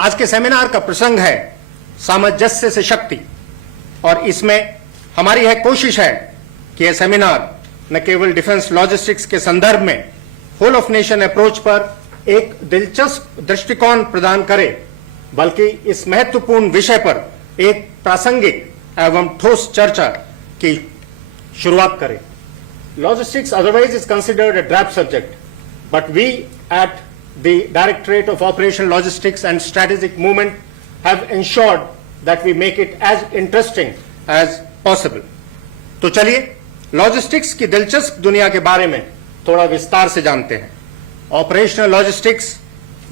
आज के सेमिनार का प्रसंग है सामंजस्य से शक्ति, और इसमें हमारी यह कोशिश है कि यह सेमिनार न केवल डिफेंस लॉजिस्टिक्स के संदर्भ में होल ऑफ नेशन अप्रोच पर एक दिलचस्प दृष्टिकोण प्रदान करे, बल्कि इस महत्वपूर्ण विषय पर एक प्रासंगिक एवं ठोस चर्चा की शुरुआत करे। Logistics otherwise is considered a drab subject, but we at the Directorate of Operational Logistics and Strategic Movement have ensured that we make it as interesting as possible. तो चलिए लॉजिस्टिक्स की दिलचस्प दुनिया के बारे में थोड़ा विस्तार से जानते हैं। ऑपरेशनल लॉजिस्टिक्स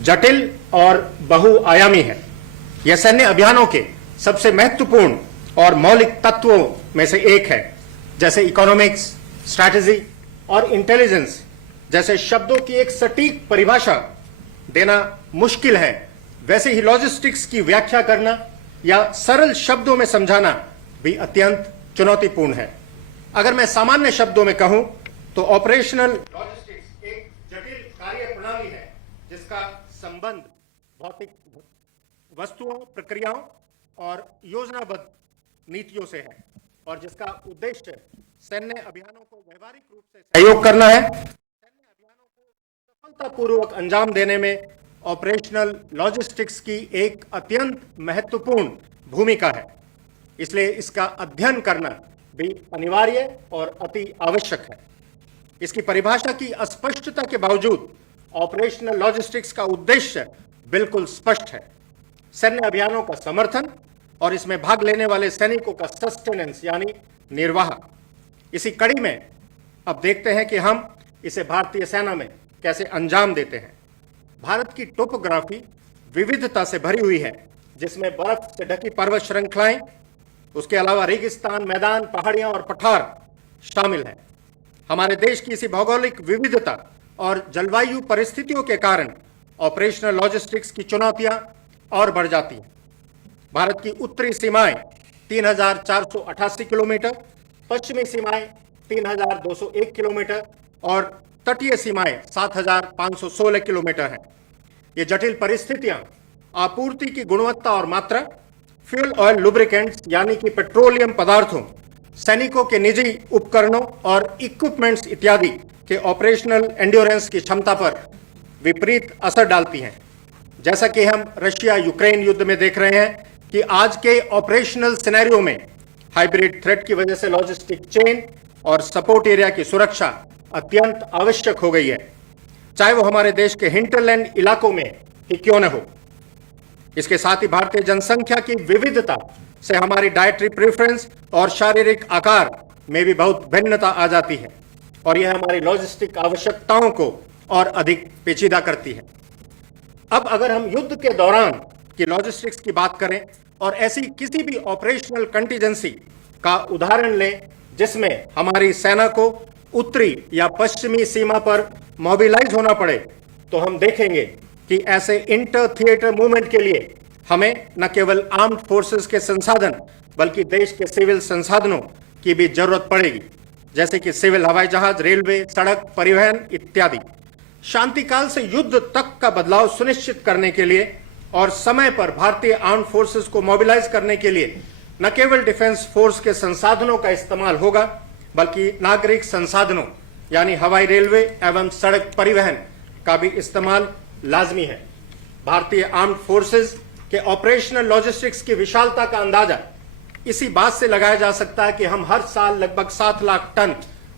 जटिल और बहुआयामी है। यह सैन्य अभियानों के सबसे महत्वपूर्ण और मौलिक तत्वों में से एक है। जैसे इकोनॉमिक्स, स्ट्रैटेजी और इंटेलिजेंस जैसे शब्दों की एक सटीक परिभाषा देना मुश्किल है, वैसे ही लॉजिस्टिक्स की व्याख्या करना या सरल शब्दों में समझाना भी अत्यंत चुनौतीपूर्ण है। अगर मैं सामान्य शब्दों में कहूं तो ऑपरेशनल लॉजिस्टिक्स एक जटिल कार्य प्रणाली है जिसका संबंध भौतिक वस्तुओं, प्रक्रियाओं और योजनाबद्ध नीतियों से है, और जिसका उद्देश्य सैन्य अभियानों को व्यवहारिक रूप से सहयोग करना है। सैन्य अभियानों को सफलतापूर्वक अंजाम देने में ऑपरेशनल लॉजिस्टिक्स की एक अत्यंत महत्वपूर्ण भूमिका है, इसलिए इसका अध्ययन करना भी अनिवार्य और अति आवश्यक है। इसकी परिभाषा की अस्पष्टता के बावजूद ऑपरेशनल लॉजिस्टिक्स का उद्देश्य बिल्कुल स्पष्ट है। सैन्य अभियानों का समर्थन और इसमें भाग लेने वाले सैनिकों का सस्टेनेंस यानी निर्वाह। इसी कड़ी में अब देखते हैं कि हम इसे भारतीय सेना में कैसे अंजाम देते हैं। भारत की टोपोग्राफी विविधता से भरी हुई है, जिसमें बर्फ से ढकी पर्वत श्रृंखलाएं, उसके अलावा रेगिस्तान, मैदान, पहाड़ियां और पठार शामिल हैं। हमारे देश की इसी भौगोलिक विविधता और जलवायु परिस्थितियों के कारण ऑपरेशनल लॉजिस्टिक्स की चुनौतियां और बढ़ जाती हैं। भारत की उत्तरी सीमाएं 3,488 किलोमीटर, पश्चिमी सीमाएं 3,201 किलोमीटर और तटीय सीमाएं 7,516 किलोमीटर हैं। ये जटिल परिस्थितियां आपूर्ति की गुणवत्ता और मात्रा, फ्यूल ऑयल, लुब्रिकेंट्स यानी कि पेट्रोलियम पदार्थों, सैनिकों के निजी उपकरणों और इक्विपमेंट्स इत्यादि के ऑपरेशनल एंड्योरेंस की क्षमता पर विपरीत असर डालती हैं। जैसा कि हम रशिया यूक्रेन युद्ध में देख रहे हैं कि आज के ऑपरेशनल सिनेरियो में हाइब्रिड थ्रेट की वजह से लॉजिस्टिक चेन और सपोर्ट एरिया की सुरक्षा अत्यंत आवश्यक हो गई है, चाहे वो हमारे देश के हिंटरलैंड इलाकों में ही क्यों न हो। इसके साथ ही भारतीय जनसंख्या की विविधता से हमारी डाइटरी प्रेफरेंस और शारीरिक आकार में भी बहुत भिन्नता आ जाती है, और यह हमारी लॉजिस्टिक आवश्यकताओं को और अधिक पेचीदा करती है। अब अगर हम युद्ध के दौरान की लॉजिस्टिक्स की बात करें और ऐसी किसी भी ऑपरेशनल कंटीजेंसी का उदाहरण लें जिसमें हमारी सेना को उत्तरी या पश्चिमी सीमा पर मोबिलाइज होना पड़े, तो हम देखेंगे कि ऐसे इंटर थिएटर मूवमेंट के लिए हमें न केवल आर्म्ड फोर्सेस के संसाधन बल्कि देश के सिविल संसाधनों की भी जरूरत पड़ेगी, जैसे कि सिविल हवाई जहाज, रेलवे, सड़क परिवहन इत्यादि। शांतिकाल से युद्ध तक का बदलाव सुनिश्चित करने के लिए और समय पर भारतीय आर्म्ड फोर्सेस को मोबिलाइज करने के लिए न केवल डिफेंस फोर्स के संसाधनों का इस्तेमाल होगा, बल्कि नागरिक संसाधनों यानी हवाई, रेलवे एवं सड़क परिवहन का भी इस्तेमाल लाजमी है। भारतीय आर्म्ड फोर्सेस के ऑपरेशनल लॉजिस्टिक्स की विशालता का अंदाजा इसी बात से लगाया जा सकता है कि हम हर साल लगभग 7 लाख टन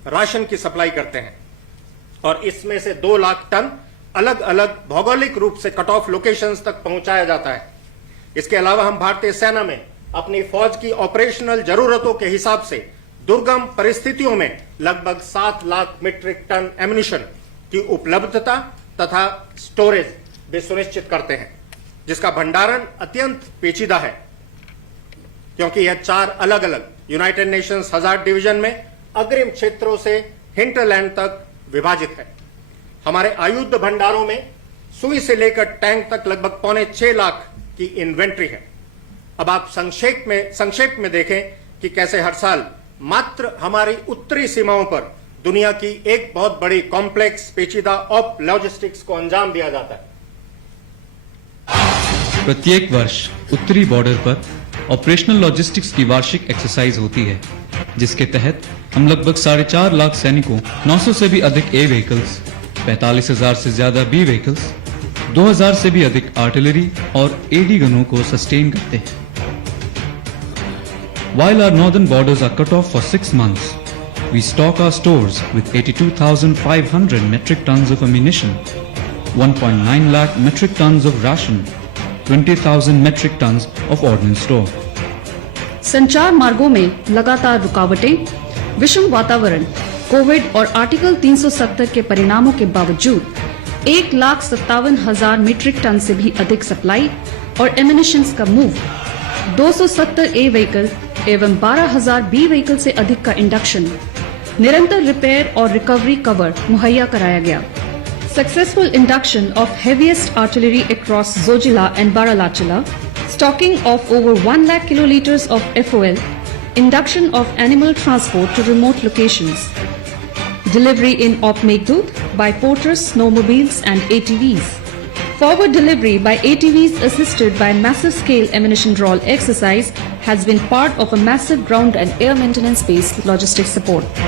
राशन की सप्लाई करते हैं, और इसमें से 2 लाख टन अलग अलग भौगोलिक रूप से कट ऑफ लोकेशंस तक पहुंचाया जाता है। इसके अलावा हम भारतीय सेना में अपनी फौज की ऑपरेशनल जरूरतों के हिसाब से दुर्गम परिस्थितियों में लगभग 7 लाख मीट्रिक टन एम्यूनिशन की उपलब्धता तथा स्टोरेज भी सुनिश्चित करते हैं, जिसका भंडारण अत्यंत पेचीदा है, क्योंकि यह 4 अलग अलग यूनाइटेड नेशंस हजार्ड डिवीजन में अग्रिम क्षेत्रों से हिंटरलैंड तक विभाजित है। हमारे आयुध भंडारों में सुई से लेकर टैंक तक लगभग 6.25 लाख की इन्वेंट्री है। अब आप संक्षेप में देखें कि कैसे हर साल मात्र हमारी उत्तरी सीमाओं पर दुनिया की एक बहुत बड़ी कॉम्प्लेक्स पेचीदा ऑप लॉजिस्टिक्स को अंजाम दिया जाता है। प्रत्येक वर्ष उत्तरी बॉर्डर पर ऑपरेशनल लॉजिस्टिक्स की वार्षिक एक्सरसाइज होती है, जिसके तहत हम लगभग 4.5 लाख सैनिकों, 900 से भी अधिक ए व्हीकल्स, 45,000 से ज्यादा बी व्हीकल्स, 2,000 से भी अधिक आर्टिलरी और एडी गनों को सस्टेन करते हैं। While our northern borders are cut off for 6 months, we stock our stores with 82,500 metric tons of ammunition, 1.9 lakh metric tons of ration, 20,000 metric tons of ordnance store. संचार मार्गों में लगातार रुकावटें, विषम वातावरण, कोविड और आर्टिकल 370 के परिणामों के बावजूद 1,57,000 मीट्रिक टन से भी अधिक सप्लाई और एमिनिशंस का मूव, 270 ए व्हीकल एवं 12,000 बी व्हीकल से अधिक का इंडक्शन, निरंतर रिपेयर और रिकवरी कवर मुहैया कराया गया। Successful induction of heaviest artillery across Zojila and Baralachila, stocking of over 1 lakh kiloliters of FOL, induction of animal transport to remote locations, delivery in Op Meghdut by porters, snowmobiles and ATVs, forward delivery by ATVs assisted by massive scale ammunition roll exercise has been part of a massive ground and air maintenance based logistics support.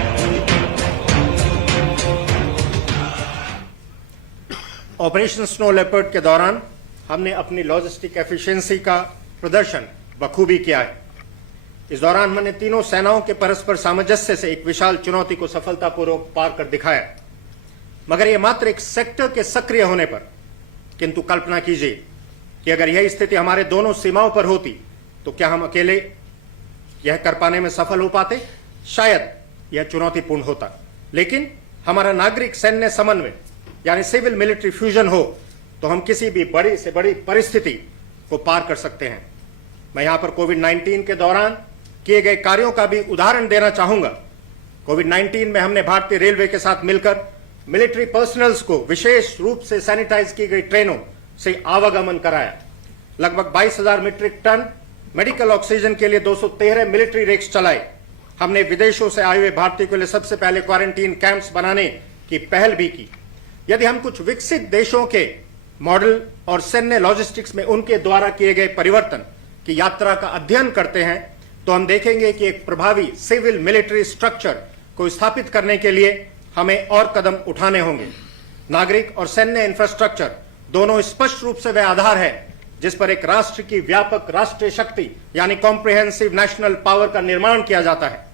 Operation snow leopard के दौरान हमने अपनी logistic efficiency का प्रदर्शन बखूबी किया है। इस दौरान हमने तीनों सेनाओं के परस्पर सामंजस्य से एक विशाल चुनौती को सफलतापूर्वक पार कर दिखाया, मगर यह मात्र एक सेक्टर के सक्रिय होने पर। किंतु कल्पना कीजिए कि अगर यह स्थिति हमारे दोनों सीमाओं पर होती तो क्या हम अकेले यह कर पाने में सफल हो पाते? शायद यह चुनौतीपूर्ण होता, लेकिन हमारा नागरिक सैन्य समन्वय यानी सिविल मिलिट्री फ्यूजन हो तो हम किसी भी बड़ी से बड़ी परिस्थिति को पार कर सकते हैं। मैं यहां पर कोविड-19 के दौरान किए गए कार्यों का भी उदाहरण देना चाहूंगा। कोविड-19 में हमने भारतीय रेलवे के साथ मिलकर मिलिट्री पर्सनल्स को विशेष रूप से सैनिटाइज की गई ट्रेनों से आवागमन कराया। लगभग 22,000 मीट्रिक टन मेडिकल ऑक्सीजन के लिए 213 मिलिट्री रिक्स चलाए। हमने विदेशों से आए हुए भारतीयों के लिए सबसे पहले क्वारंटीन कैंप्स बनाने की पहल भी की। यदि हम कुछ विकसित देशों के मॉडल और सैन्य लॉजिस्टिक्स में उनके द्वारा किए गए परिवर्तन की यात्रा का अध्ययन करते हैं तो हम देखेंगे कि एक प्रभावी सिविल मिलिट्री स्ट्रक्चर को स्थापित करने के लिए हमें और कदम उठाने होंगे। नागरिक और सैन्य इंफ्रास्ट्रक्चर दोनों स्पष्ट रूप से वह आधार है जिस पर एक राष्ट्र की व्यापक राष्ट्रीय शक्ति यानी कॉम्प्रिहेंसिव नेशनल पावर का निर्माण किया जाता है।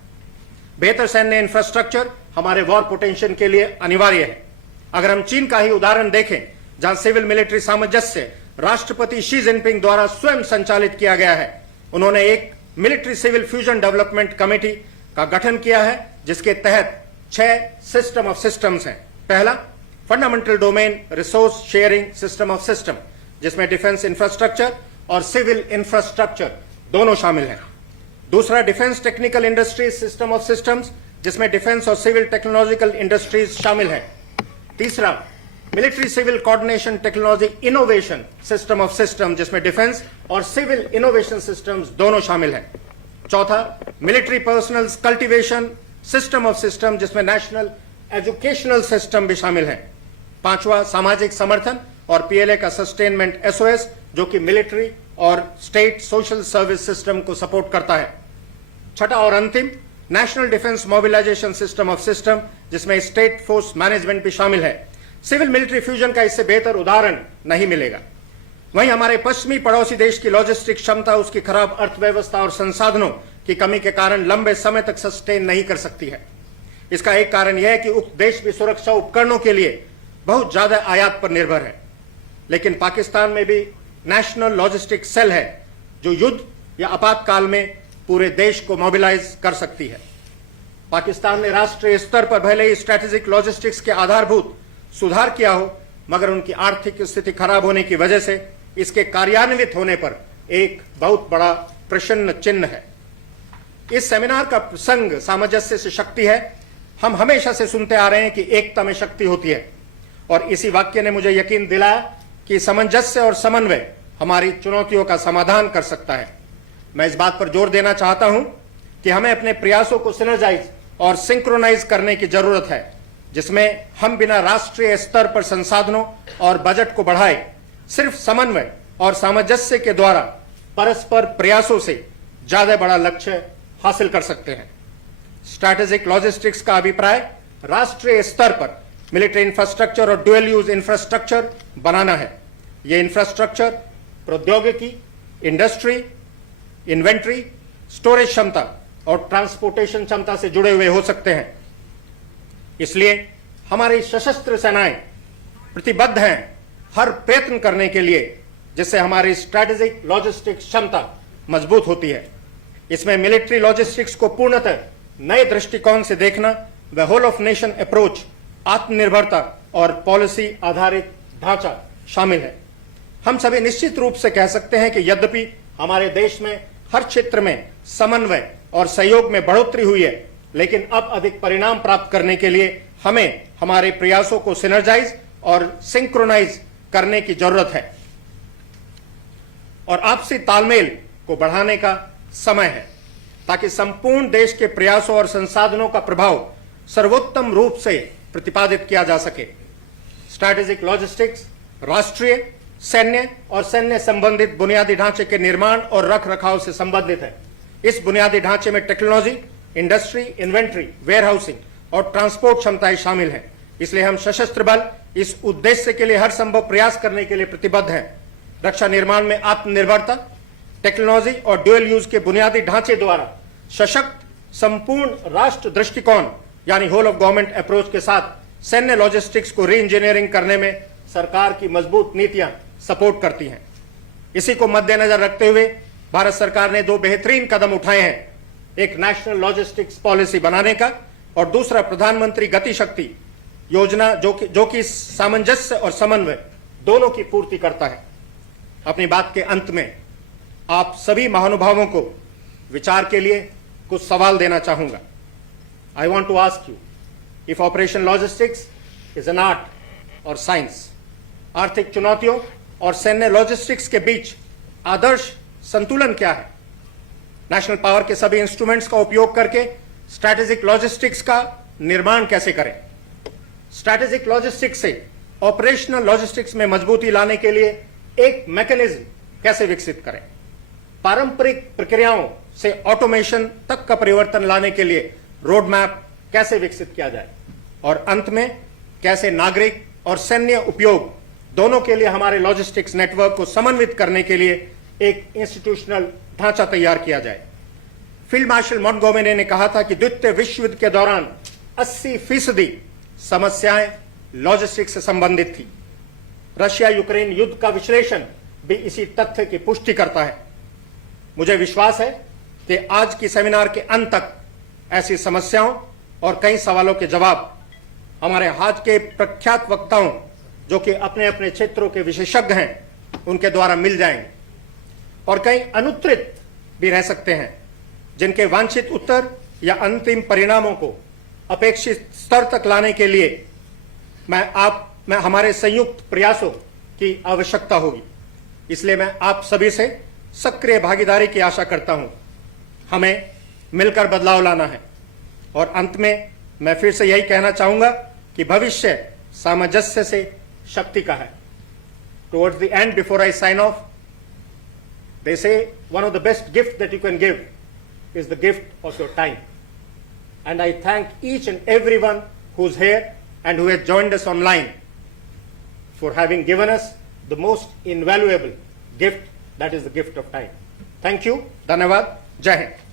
बेहतर सैन्य इंफ्रास्ट्रक्चर हमारे वॉर पोटेंशियल के लिए अनिवार्य है। अगर हम चीन का ही उदाहरण देखें, जहां सिविल मिलिट्री सामंजस्य राष्ट्रपति शी जिनपिंग द्वारा स्वयं संचालित किया गया है, उन्होंने एक military civil fusion development committee का गठन किया है जिसके तहत 6 सिस्टम ऑफ सिस्टम्स हैं। पहला, fundamental domain resource sharing system of system, जिसमें डिफेंस इंफ्रास्ट्रक्चर और सिविल इंफ्रास्ट्रक्चर दोनों शामिल हैं। दूसरा, defence technical industries system of systems, जिसमें डिफेंस और सिविल टेक्नोलॉजिकल इंडस्ट्रीज शामिल हैं। तीसरा, military civil coordination technology innovation system of system, जिसमें डिफेंस और सिविल इनोवेशन सिस्टम्स दोनों शामिल हैं। चौथा, military personnel cultivation system of system, जिसमें नेशनल एजुकेशनल सिस्टम भी शामिल है। पांचवा, सामाजिक समर्थन और पीएलए का सस्टेनमेंट एसओएस, जो कि मिलिट्री और स्टेट सोशल सर्विस सिस्टम को सपोर्ट करता है। छठा और अंतिम, national defence mobilisation system of system, जिसमें स्टेट फोर्स मैनेजमेंट भी शामिल है। सिविल मिलिट्री फ्यूजन का इससे बेहतर उदाहरण नहीं मिलेगा। वहीं हमारे पश्चिमी पड़ोसी देश की लॉजिस्टिक क्षमता उसकी खराब अर्थव्यवस्था और संसाधनों की कमी के कारण लंबे समय तक सस्टेन नहीं कर सकती है। इसका एक कारण यह है कि उक्त देश भी सुरक्षा उपकरणों के लिए बहुत ज्यादा आयात पर निर्भर है। लेकिन पाकिस्तान में भी नेशनल लॉजिस्टिक सेल है जो युद्ध या आपातकाल में पूरे देश को मोबिलाइज कर सकती है। पाकिस्तान ने राष्ट्रीय स्तर पर भले ही स्ट्रेटेजिक लॉजिस्टिक्स के आधारभूत सुधार किया हो, मगर उनकी आर्थिक स्थिति खराब होने की वजह से इसके कार्यान्वित होने पर एक बहुत बड़ा प्रश्न चिन्ह है। इस सेमिनार का प्रसंग सामंजस्य से शक्ति है। हम हमेशा से सुनते आ रहे हैं कि एकता में शक्ति होती है, और इसी वाक्य ने मुझे यकीन दिलाया कि सामंजस्य और समन्वय हमारी चुनौतियों का समाधान कर सकता है। मैं इस बात पर जोर देना चाहता हूं कि हमें अपने प्रयासों को सिनर्जाइज और सिंक्रोनाइज करने की जरूरत है, जिसमें हम बिना राष्ट्रीय स्तर पर संसाधनों और बजट को बढ़ाए सिर्फ समन्वय और सामंजस्य के द्वारा परस्पर प्रयासों से ज्यादा बड़ा लक्ष्य हासिल कर सकते हैं। स्ट्रैटेजिक लॉजिस्टिक्स का अभिप्राय राष्ट्रीय स्तर पर मिलिट्री इंफ्रास्ट्रक्चर और ड्यूअल यूज इंफ्रास्ट्रक्चर बनाना है। यह इंफ्रास्ट्रक्चर प्रौद्योगिकी, इंडस्ट्री, इन्वेंट्री, स्टोरेज क्षमता और ट्रांसपोर्टेशन क्षमता से जुड़े हुए हो सकते हैं। इसलिए हमारी सशस्त्र सेनाएं प्रतिबद्ध हैं हर प्रयत्न करने के लिए जिससे हमारी स्ट्रैटेजिक लॉजिस्टिक्स क्षमता मजबूत होती है। इसमें मिलिट्री लॉजिस्टिक्स को पूर्णतः नए दृष्टिकोण से देखना व होल ऑफ नेशन अप्रोच, आत्मनिर्भरता और पॉलिसी आधारित ढांचा शामिल है। हम सभी निश्चित रूप से कह सकते हैं कि यद्यपि हमारे देश में हर क्षेत्र में समन्वय और सहयोग में बढ़ोतरी हुई है, लेकिन अब अधिक परिणाम प्राप्त करने के लिए हमें हमारे प्रयासों को सिनर्जाइज और सिंक्रोनाइज करने की जरूरत है और आपसी तालमेल को बढ़ाने का समय है ताकि संपूर्ण देश के प्रयासों और संसाधनों का प्रभाव सर्वोत्तम रूप से प्रतिपादित किया जा सके। स्ट्रैटेजिक लॉजिस्टिक्स राष्ट्रीय, सैन्य और सैन्य संबंधित बुनियादी ढांचे के निर्माण और रखरखाव से संबंधित है। इस बुनियादी ढांचे में टेक्नोलॉजी, इंडस्ट्री, इन्वेंट्री, वेयरहाउसिंग और ट्रांसपोर्ट क्षमताएं शामिल हैं। इसलिए हम सशस्त्र बल इस उद्देश्य के लिए हर संभव प्रयास करने के लिए प्रतिबद्ध हैं। रक्षा निर्माण में आत्मनिर्भरता, टेक्नोलॉजी और ड्यूअल यूज के बुनियादी ढांचे द्वारा सशक्त संपूर्ण राष्ट्र दृष्टिकोण यानी होल ऑफ गवर्नमेंट अप्रोच के साथ सैन्य लॉजिस्टिक्स को री इंजीनियरिंग करने में सरकार की मजबूत नीतियां सपोर्ट करती हैं। इसी को मद्देनजर रखते हुए भारत सरकार ने 2 बेहतरीन कदम उठाए हैं, एक नेशनल लॉजिस्टिक्स पॉलिसी बनाने का और दूसरा प्रधानमंत्री गति शक्ति योजना जो कि सामंजस्य और समन्वय दोनों की पूर्ति करता है। अपनी बात के अंत में आप सभी महानुभावों को विचार के लिए कुछ सवाल देना चाहूंगा। I want to ask you if operation logistics is an art और साइंस। आर्थिक चुनौतियों और सैन्य लॉजिस्टिक्स के बीच आदर्श संतुलन क्या है? नेशनल पावर के सभी इंस्ट्रूमेंट्स का उपयोग करके स्ट्रैटेजिक लॉजिस्टिक्स का निर्माण कैसे करें? स्ट्रैटेजिक लॉजिस्टिक्स से ऑपरेशनल लॉजिस्टिक्स में मजबूती लाने के लिए एक मैकेनिज्म कैसे विकसित करें? पारंपरिक प्रक्रियाओं से ऑटोमेशन तक का परिवर्तन लाने के लिए रोड मैप कैसे विकसित किया जाए? और अंत में कैसे नागरिक और सैन्य उपयोग दोनों के लिए हमारे लॉजिस्टिक्स नेटवर्क को समन्वित करने के लिए एक इंस्टीट्यूशनल ढांचा तैयार किया जाए? फील्ड मार्शल मॉन्टगोमेरी ने कहा था कि द्वितीय विश्व युद्ध के दौरान 80% समस्याएं लॉजिस्टिक्स से संबंधित थी। रशिया यूक्रेन युद्ध का विश्लेषण भी इसी तथ्य की पुष्टि करता है। मुझे विश्वास है कि आज की सेमिनार के अंत तक ऐसी समस्याओं और कई सवालों के जवाब हमारे आज के प्रख्यात वक्ताओं जो कि अपने अपने क्षेत्रों के विशेषज्ञ हैं उनके द्वारा मिल जाएंगे और कई अनुत्तरित भी रह सकते हैं जिनके वांछित उत्तर या अंतिम परिणामों को अपेक्षित स्तर तक लाने के लिए मैं हमारे संयुक्त प्रयासों की आवश्यकता होगी। इसलिए मैं आप सभी से सक्रिय भागीदारी की आशा करता हूं। हमें मिलकर बदलाव लाना है और अंत में मैं फिर से यही कहना चाहूंगा कि भविष्य सामंजस्य से शक्ति का है। Towards the end, before I sign off, they say one of the best gifts that you can give is the gift of your time. And I thank each and everyone who's here and who has joined us online for having given us the most invaluable gift, that is the gift of time. Thank you. Dhanyavad. Jai Hind.